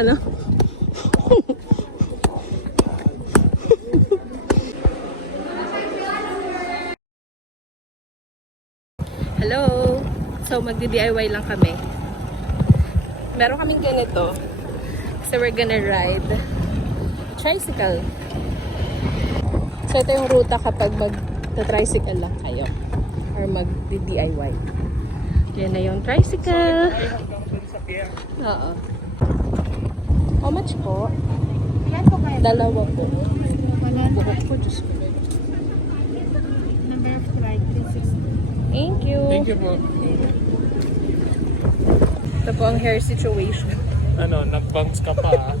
Ano? Hello! So, magdi-DIY lang kami. Meron kaming ganito. So, we're gonna ride tricycle. So, ito yung ruta kapag mag-tricycle lang kayo. Or mag-DIY. Yan na yung tricycle. Oo. How much po? Dalawa po. Buhok po, Diyos ko. Number of flight 360. Thank you. Thank you po. Ito po ang hair situation. Ano, nag-bounce ka pa ah.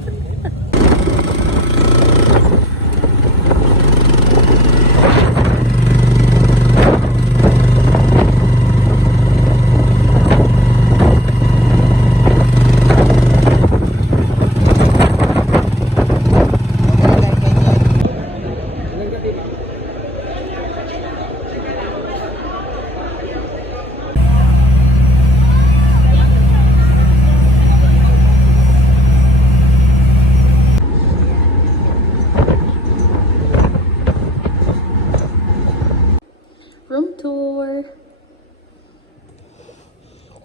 Room tour.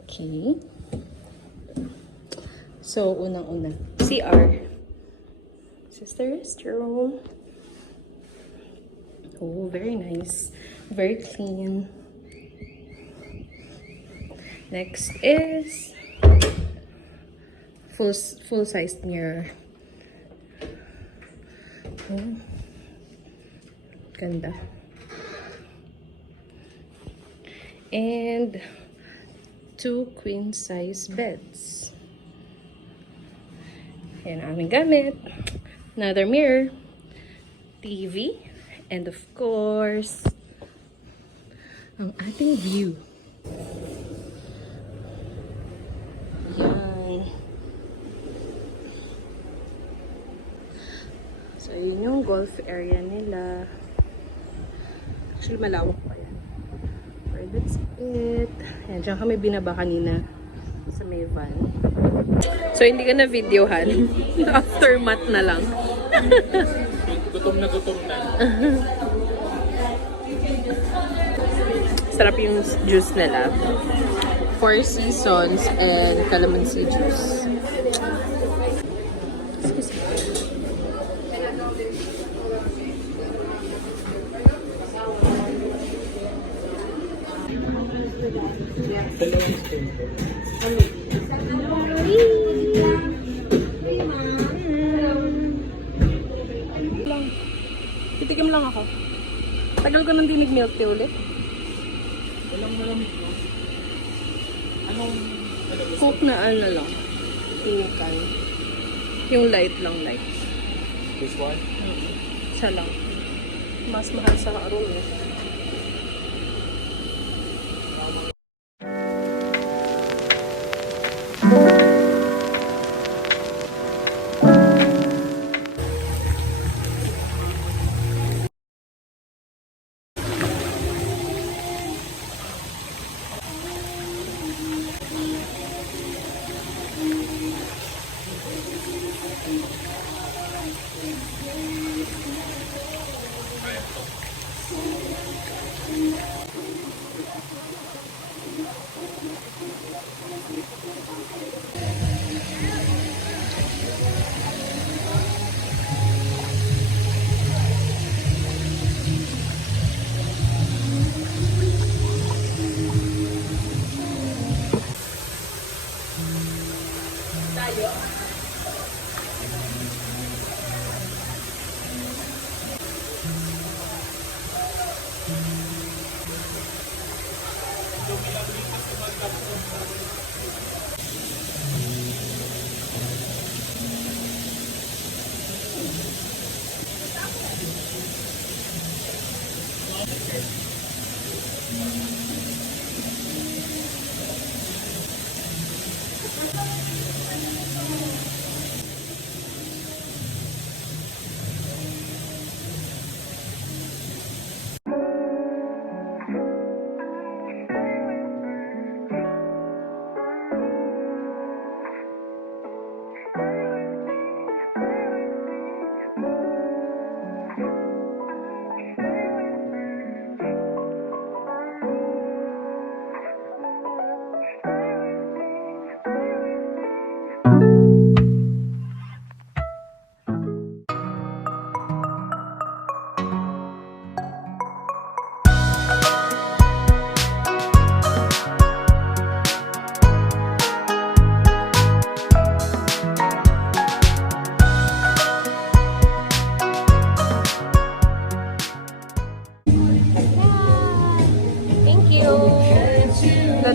Okay. So, unang-una. CR. This is the restroom. Oh, very nice. Very clean. Next is full-sized mirror. Oh. Ganda. And 2 queen-size beds. Yan ang aming gamit. Another mirror. TV. And of course, ang ating view. Yan. So, yun yung golf area nila. Actually, malawak pa yan. That's it. Ayan, dyan kami binaba kanina sa may van. So, hindi ka na videohan. Aftermath na lang. Gutom na gutom na. Sarap yung juice nila. 4 Seasons and calamansi juice. Excuse me. Titikim lang ako. Tagal ko nang dinig milk tea ulit. Walang malamig ko. Anong... Coke na ano lang. Inikan. Yung light lang, light. This one? Isa lang. Mas mahal sa room eh.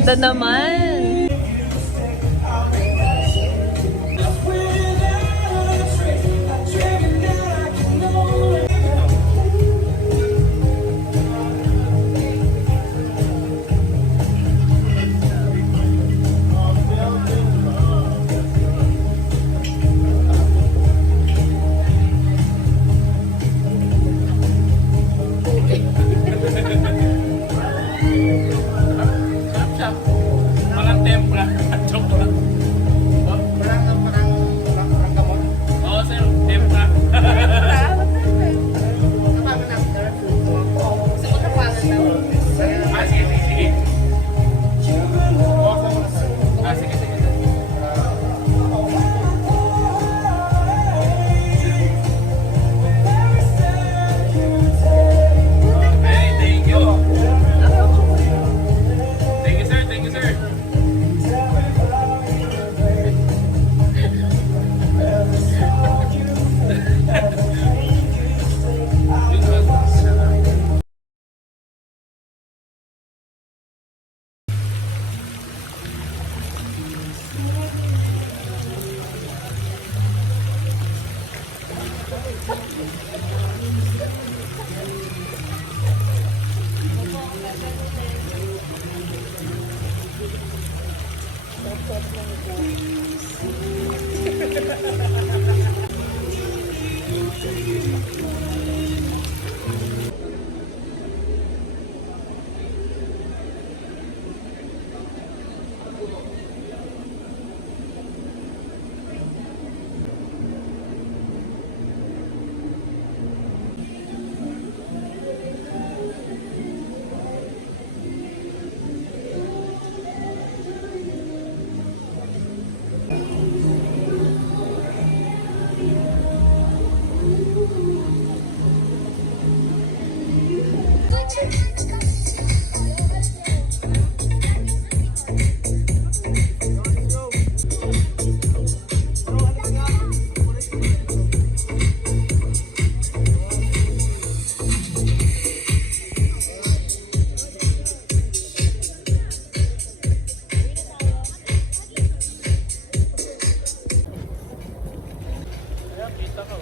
ganda naman. Parang tempra. Joke lang. Parang gamot. Oo, sir. Tempra. Ah, sige, sige, sige. Ah, sige, sige. Okay, thank you. Thank you, sir. Thank you, sir. Kita ka.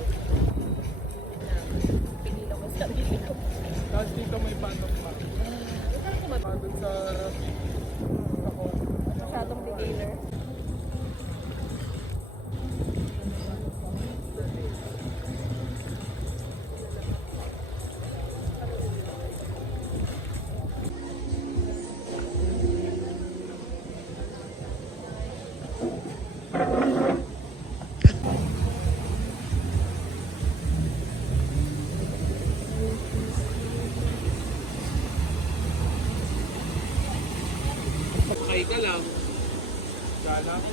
Tapos dito may patok pa. Pagod sa ako. Masyadong beginner. Ay ka lang. Gala ko.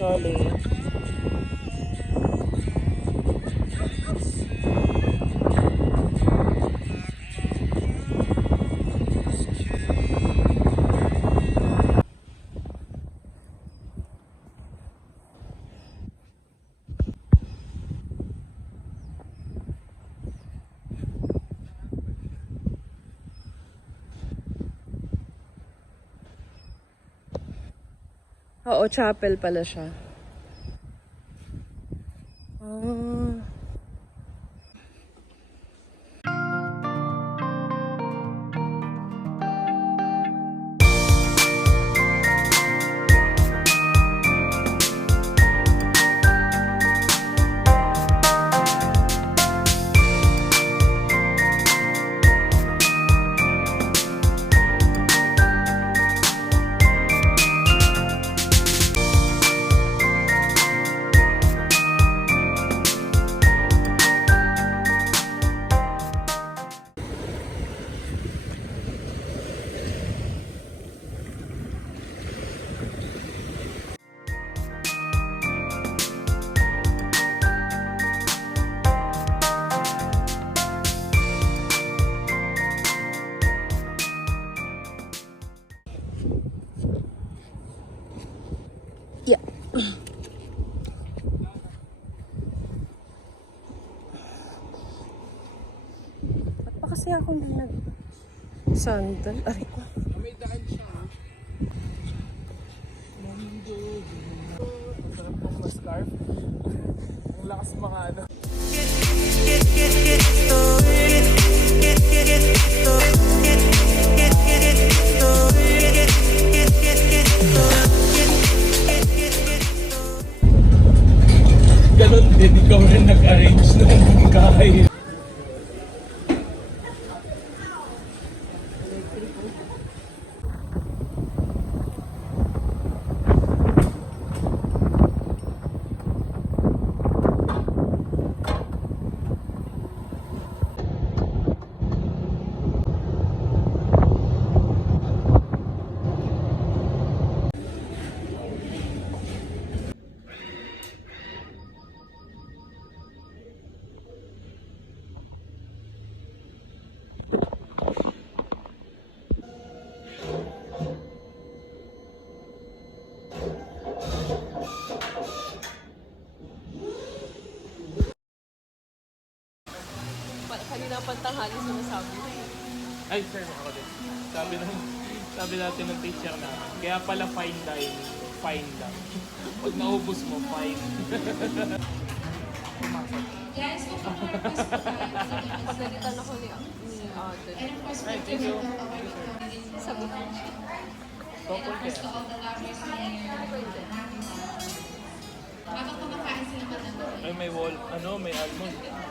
Rolling. Oo, chapel pala siya. Ah. Yeah. ako hindi nag-sandal. Aray ko. May daan siya. Ang sarap ng ma-scarf. Ang lakas mga ano. Ganon din, ikaw rin nag-arrange ng kahit. Kanina pantanghali sinasabi. Ay, sir, ako din. Sabi natin ng teacher namin. Kaya pala fine dining, fine lang. Pag naubos mo, fine. Guys, kung purpose po tayo, Pagdalitan ako ni Ate. Ay, thank you. Sabi ko. Couple to kaya. all the lovers here. Habang kumakain sila Ay, may almond.